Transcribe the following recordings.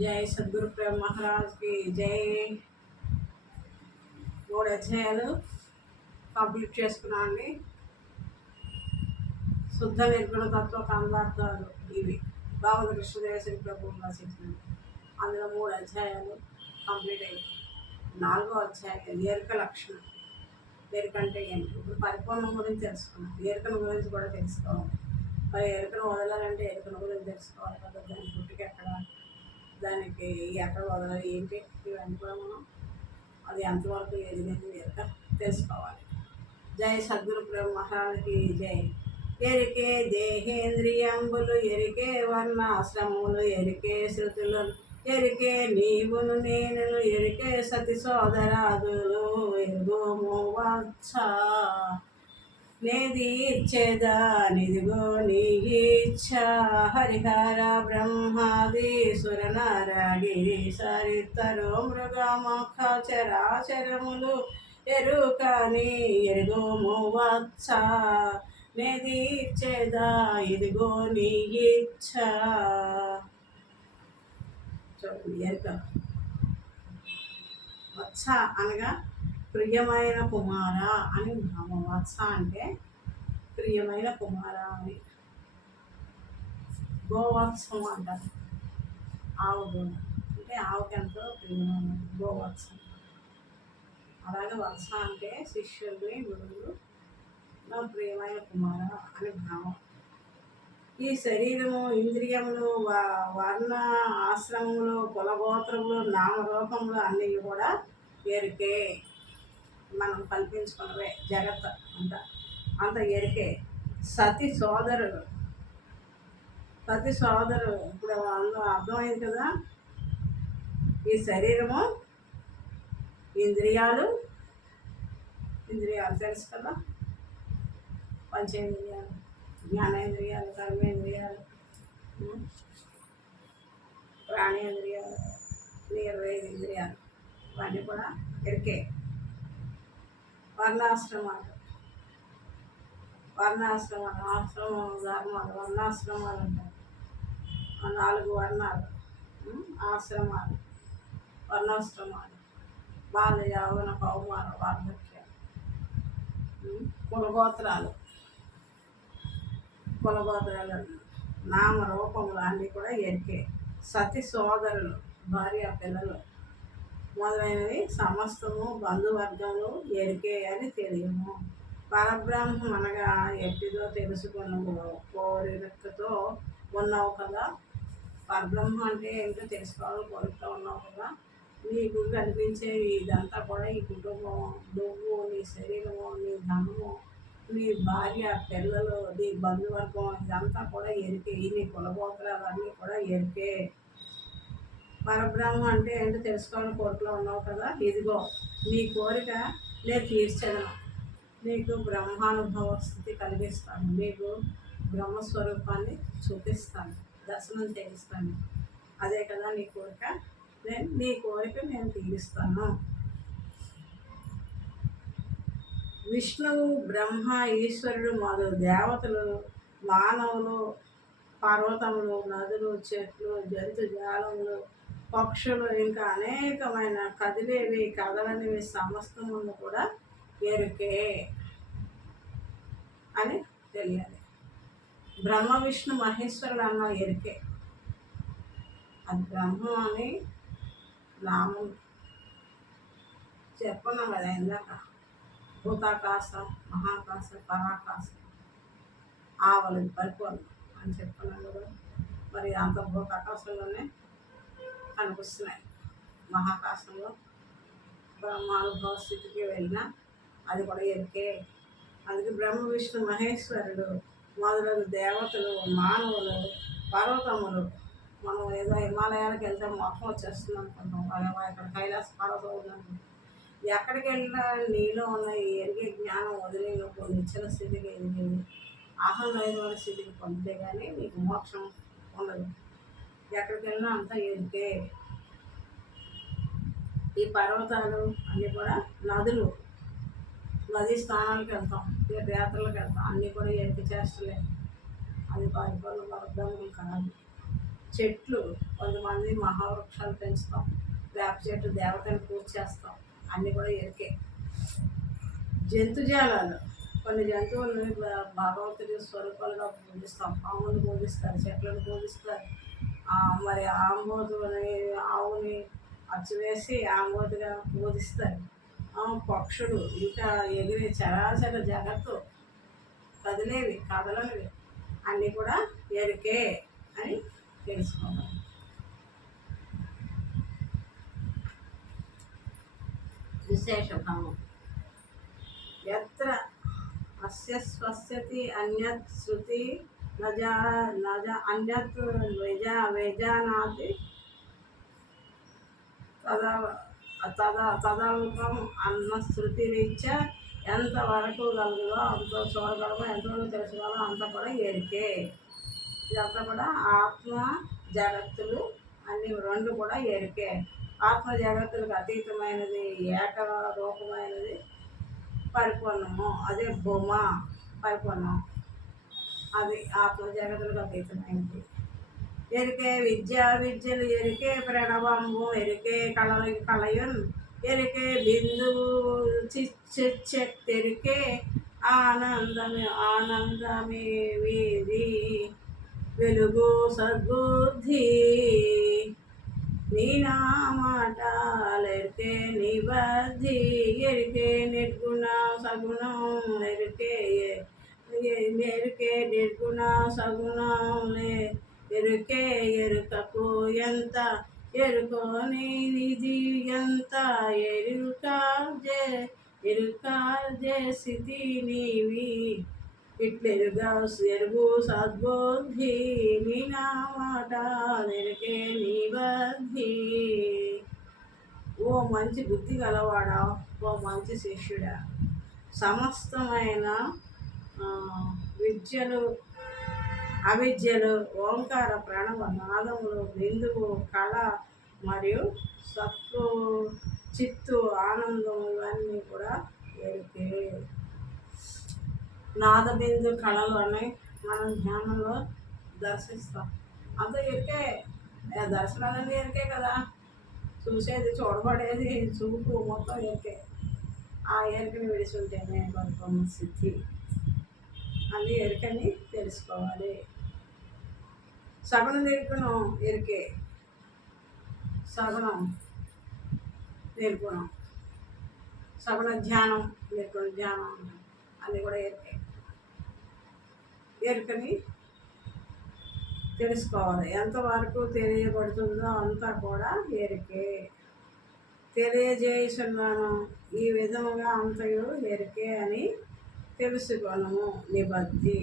జై సద్గురు ప్రేమ మహారాజ్కి జై. 3 అధ్యాయాలు కంప్లీట్ చేసుకున్నాను అండి. శుద్ధ నిర్గుణ తత్వ కందార్థాలు ఇవి భాగవత కృష్ణదేవశ్రీ ప్రభువు రచించినవి. అందులో 3 అధ్యాయాలు కంప్లీట్ అయ్యాయి. 4వ అధ్యాయం ఎరుక లక్షణం. ఎరుక అంటే ఏంటి? ఇప్పుడు పరిపూర్ణం గురించి తెలుసుకున్నాం. ఎరుకను గురించి కూడా తెలుసుకోవాలి. మరి ఎరుకను వదలాలంటే ఎరుకను గురించి తెలుసుకోవాలి కదా. దాని పుట్టుక ఎక్కడ, దానికి ఎక్కడ వదలాలి, ఏంటి, ఇవన్నీ కూడా మనం అది ఎంతవరకు ఎదిగింది ఎరుక తెలుసుకోవాలి. జై సద్గురు ప్రేమ మహారాజుకి జై. ఎరికే దేహేంద్రియంబులు, ఎరికే వర్ణాశ్రములు, ఎరికే శృతులు, ఎరికే నీవును నేనును, ఎరికే సతి సోదరాదులు, ఎరుగోము వత్స నేది ఇచ్చేదా నిదిగో నీ ఇచ్చ. హరిహర బ్రహ్మాది సురనరగిరి సరితరు మృగముఖ చరాచరములు, ఎరుకని ఎరుగోము వత్స నేది ఇచ్చేదా ఇదిగో నీ ఇచ్చ. చూడండి, ఎరుక వత్స అనగా ప్రియమైన కుమార అని భావం. వత్స అంటే ప్రియమైన కుమార అని. గోవత్సం అంటారు. ఆవు అంటే ఆవుకి ఎంతో ప్రియమైన గోవత్సం. అలాగే వత్స అంటే శిష్యుల్ని గురువులు నా ప్రియమైన కుమార అని భావం. ఈ శరీరము, ఇంద్రియములు, వర్ణ ఆశ్రమములు, కులగోత్రములు, నామరూపములు అన్నీ కూడా ఎరికే. మనం కల్పించుకున్నవే జగత్ అంత ఎరికే. సతి సోదరులు, సతి సోదరులు ఇప్పుడు అందులో అర్థమైంది కదా. ఈ శరీరము, ఇంద్రియాలు తెలుసు కదా. పంచేంద్రియాలు, జ్ఞానేంద్రియాలు, కర్మేంద్రియాలు, ప్రాణేంద్రియాలు, 25 ఇంద్రియాలు, ఇవన్నీ కూడా ఎరికే. వర్ణాశ్రమాలు, ఆశ్రమ ధర్మాలు, వర్ణాశ్రమాలు ఉంటాయి. 4 వర్ణాలు, ఆశ్రమాలు, వర్ణాశ్రమాలు, బాల యౌవన కౌమార వార్ధక్యాలు, కులగోత్రాలు, నామరూపములు అన్నీ కూడా ఎరికే. సతి సోదరులు, భార్య పిల్లలు మొదలైనవి సమస్తము బంధువర్గములు ఎరికే అని తెలియము. పరబ్రహ్మం అనగా ఎట్టిదో తెలుసుకున్న కోరికతో ఉన్నావు కదా. పరబ్రహ్మ అంటే ఏంటో తెలుసుకోవాలని కోరికతో ఉన్నావు కదా. నీకు కనిపించేవి ఇదంతా కూడా ఈ కుటుంబం, నువ్వు, నీ శరీరము, నీ ధనము, నీ భార్య పిల్లలు, నీ బంధువర్గం, ఇదంతా కూడా ఎరికే. నీ కులగోత్రాలు అన్నీ కూడా ఎరికే. పరబ్రహ్మ అంటే ఏంటో తెలుసుకోవాలని కోరికలో ఉన్నావు కదా. ఇదిగో నీ కోరిక నేను తీర్చదను. నీకు బ్రహ్మానుభవ స్థితి కలిగిస్తాను. నీకు బ్రహ్మస్వరూపాన్ని చూపిస్తాను, దర్శనం చేయిస్తాను. అదే కదా నీ కోరిక. నీ కోరిక నేను తీరుస్తాను. విష్ణువు, బ్రహ్మ, ఈశ్వరుడు మొదలు దేవతలు, మానవులు, పర్వతములు, నదులు, చెట్లు, జంతుజాలములు, పక్షులు, ఇంకా అనేకమైన కదిలేవి, కదలనివి సమస్తమును కూడా ఎరుకే అని తెలియాలి. బ్రహ్మ, విష్ణు, మహేశ్వరుడు అన్న ఎరుకే. అది బ్రహ్మ అని నామం చెప్పుకున్నాం కదా ఇందాక. భూతాకాశ, మహాకాశ, పరాకాశ, ఆవలి పరిపూర్ణం అని చెప్పుకున్నాం కదా. మరి అంత భూతాకాశంలోనే కనిపిస్తున్నాయి. మహాకాశంలో బ్రహ్మానుభవ స్థితికి వెళ్ళినా అది కూడా ఎరికే. అందుకే బ్రహ్మ, విష్ణు, మహేశ్వరుడు మొదలగు దేవతలు, మానవులు, పర్వతములు. మనం ఏదో హిమాలయాలకు వెళ్తే మొత్తం వచ్చేస్తుంది అనుకుంటాం. ఇక్కడ కైలాస పర్వతం ఉందనుకుంటాం. ఎక్కడికి వెళ్ళినా నీలో ఉన్న ఎరిగే జ్ఞానం వదిలేనప్పుడు నిచ్చిన స్థితికి ఎదిగి ఆహ్లాదమైన స్థితికి పొందితే కానీ నీకు మోక్షం ఉండదు. ఎక్కడికి వెళ్ళినా అంతా ఎరికే. ఈ పర్వతాలు అన్నీ కూడా నదులు, నదీ స్థానాలకు వెళ్తాం, తీర్థయాత్రలకు వెళ్తాం, అన్నీ కూడా ఎరిక చేస్తలే. అది పరిపూర్ణ పరబ్రహ్మం కాదు. చెట్లు, కొంతమంది మహావృక్షాలు పెంచుతాం, వేప చెట్టు దేవతని పూజ చేస్తాం, అన్నీ కూడా ఎరికే. జంతుజాలాలు, కొన్ని జంతువులను భగవంతుడి స్వరూపాలుగా పూజిస్తాం. పాములను పూజిస్తారు, చెట్లను పూజిస్తారు, మరి ఆంబోతుని ఆవుని అచ్చువేసి ఆంబోతుగా పూజిస్తారు. పక్షులు, ఇంకా ఎగిరే చరాచర జగత్తు, కదిలేవి కదలనివి అన్నీ కూడా ఎరికే అని తెలుసుకోవాలి. విశేషతము ఎత్ర అస్య స్వస్యతి అన్యత్ శృతి అన్యత్ వేజానాతి తదల్పం అన్న శృతి రీత్యా ఎంతవరకు కలదో అంత చూడగలమో, ఎంతవరకు తెలుసుకోవాలో అంత కూడా ఎరికే. ఇదంతా కూడా ఆత్మ జగత్తులు అన్ని రెండు కూడా ఎరికే. ఆత్మ జగత్తులకు అతీతమైనది, ఏక రూపమైనది పరిపూర్ణము, అదే భూమ పరిపూర్ణం, అది ఆత్మ జగత్తులకు అతీతమైనది. ఎరికే విద్యలు ఎరికే ప్రణవంబు ఎరికే కళయున్ ఎరికే బిందువు చిచ్చెక్తెరికే ఆనందమే వీధి వెలుగు సద్బుద్ధి నీ నామాటాలెరికే నిబద్ధి ఎరికే నిర్గుణ సగుణం ఎరికే నిర్గుణ సగుణంలే ఎరుకే ఎరుకకు ఎంత ఎరుకోని నిధి ఎంత ఎరుక చేసితి నీవి ఇట్లెరుగా ఎరుగు సద్బుద్ధి నీ నామాట ఎరుకే నీ బద్ధి. ఓ మంచి బుద్ధి గలవాడా, ఓ మంచి శిష్యుడా, సమస్తమైన విద్యలు అవిద్యలు, ఓంకార ప్రణవ నాదములు, బిందువు, కళ మరియు సత్తు, చిత్తు, ఆనందం ఇవన్నీ కూడా ఎరికే. నాదబిందు కళలు అని మనం ధ్యానంలో దర్శిస్తాం, అంత ఎరికే. దర్శనాలన్నీ ఎరికే కదా, చూసేది చూడబడేది చూపు మొత్తం ఎరికే. ఆ ఎరికని విడిచుంటేనే గొప్ప సిద్ధి. అన్నీ ఎరికని తెలుసుకోవాలి. సగుణ నిర్గుణం ఎరికే, సగుణం నిర్గుణం, సగుణ ధ్యానం నిర్గుణ ధ్యానం అన్నీ కూడా ఎరికే. ఎరుకని తెలుసుకోవాలి. ఎంతవరకు తెలియబడుతుందో అంతా కూడా ఎరికే. తెలియజేస్తున్నాను ఈ విధముగా అంతయు ఎరికే అని తెలుసుకోనము నిబద్ధి.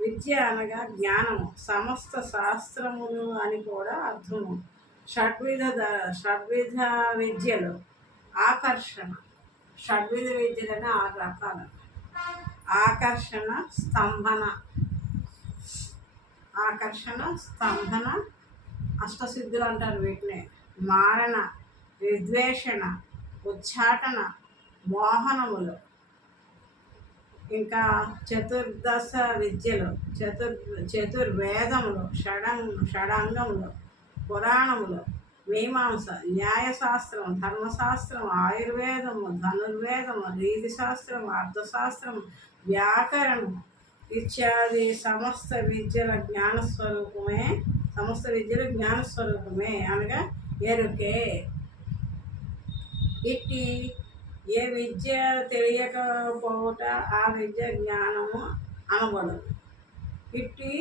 విద్య అనగా జ్ఞానము, సమస్త శాస్త్రములు అని కూడా అర్థము. షడ్విధ విద్యలు ఆకర్షణ, షడ్విధ విద్యలని 6 రకాలు. ఆకర్షణ, స్తంభన అష్టసిద్ధులు అంటారు వీటిని. మారణ, విద్వేషణ, ఉచ్చాటన, మోహనములు, ఇంకా చతుర్దశ విద్యలు, చతుర్వేదములు, షడంగములు, పురాణములు, మీమాంస, న్యాయశాస్త్రం, ధర్మశాస్త్రం, ఆయుర్వేదము, ధనుర్వేదము, రీతిశాస్త్రం, అర్థశాస్త్రం, వ్యాకరణం ఇత్యాది సమస్త విద్యలు జ్ఞానస్వరూపమే అనగా ఎరుకే. ఇట్టి ఏ విద్య తెలియకపోవుట ఆ విద్య జ్ఞానము అనబడదు. ఇట్టి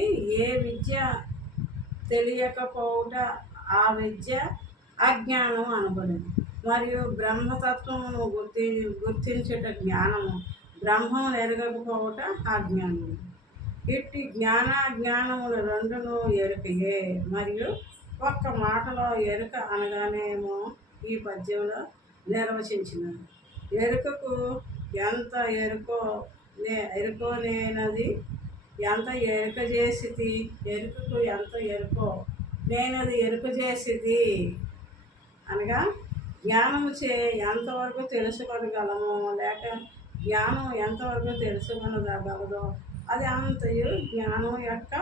ఏ విద్య తెలియకపోవుట ఆ విద్య అజ్ఞానం అనబడదు. మరియు బ్రహ్మతత్వమును గుర్తించుట జ్ఞానము, బ్రహ్మను ఎరగకపోవుట అజ్ఞానము. ఇట్టి జ్ఞానములు రెండును ఎరుకయే. మరియు ఒక్క మాటలో ఎరుక అనగానేమో ఈ పద్యంలో నిర్వచించినారు. ఎరుకకు ఎంత ఎరుకోనేనది ఎంత ఎరుక చేసిది, ఎరుకకు ఎంత ఎరుకో నేనది ఎరుక చేసిది అనగా జ్ఞానము ఎంతవరకు తెలుసుకోగలమో లేక జ్ఞానం ఎంతవరకు తెలుసుకొనగలదో అది అంతయు జ్ఞానం యొక్క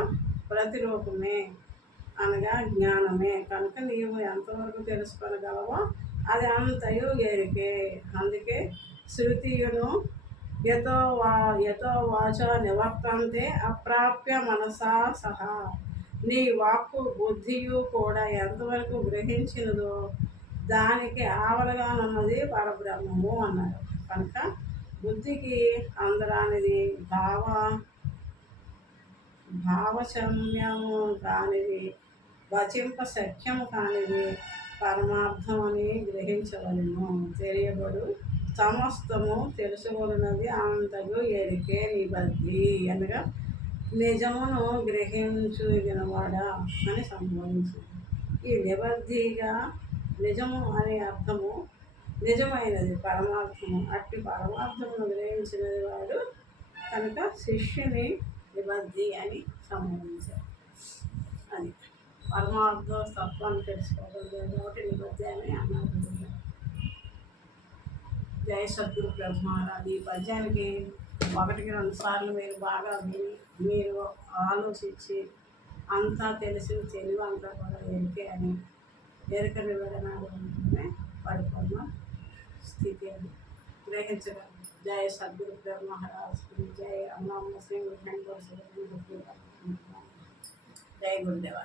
ప్రతిరూపమే అనగా జ్ఞానమే. కనుక నీవు ఎంతవరకు తెలుసుకోగలవో అది అంతయు ఎరికే. అందుకే శృతియును యతో వాచ నివర్తంతే అప్రాప్య మనసా సహా. నీ వాక్కు బుద్ధియు కూడా ఎంతవరకు గ్రహించినదో దానికి ఆవలగానున్నది పరబ్రహ్మము అన్నారు. కనుక బుద్ధికి అందరానిది, భావశమ్యము కానిది, వచింప సఖ్యము కానిది పరమార్థం అని గ్రహించవలను. తెలియబడు సమస్తము తెలుసుకొనున్నది అంతకు ఎరికే నిబద్ధి అనగా నిజమును గ్రహించుగినవాడా అని సంబోధించింది. ఈ నిబద్ధిగా నిజము అనే అర్థము నిజమైనది పరమార్థము. అట్టి పరమార్థమును గ్రహించినది వాడు కనుక శిష్యుని నిబద్ధి అని సంబోధించారు. అది పరమార్థ తత్వాన్ని తెలుసుకోగలిగారు కాబట్టి నిబద్ధి అని అన్నారు. జయ సద్గురు బ్రహ్మ మహారాజ్. ఈ పద్యానికి 1-2 సార్లు మీరు బాగా విని మీరు ఆలోచించి అంతా తెలిసి తెలివి అంతా కూడా ఎరికే అని ఎరుక వివరణలో ఉంటేనే పరిపూర్ణ స్థితి అని గ్రహించగలరు. జయ సద్గురు బ్రహ్మ మహారాజ్. జయ అమ్మ శ్రీ జయ గురుదేవ.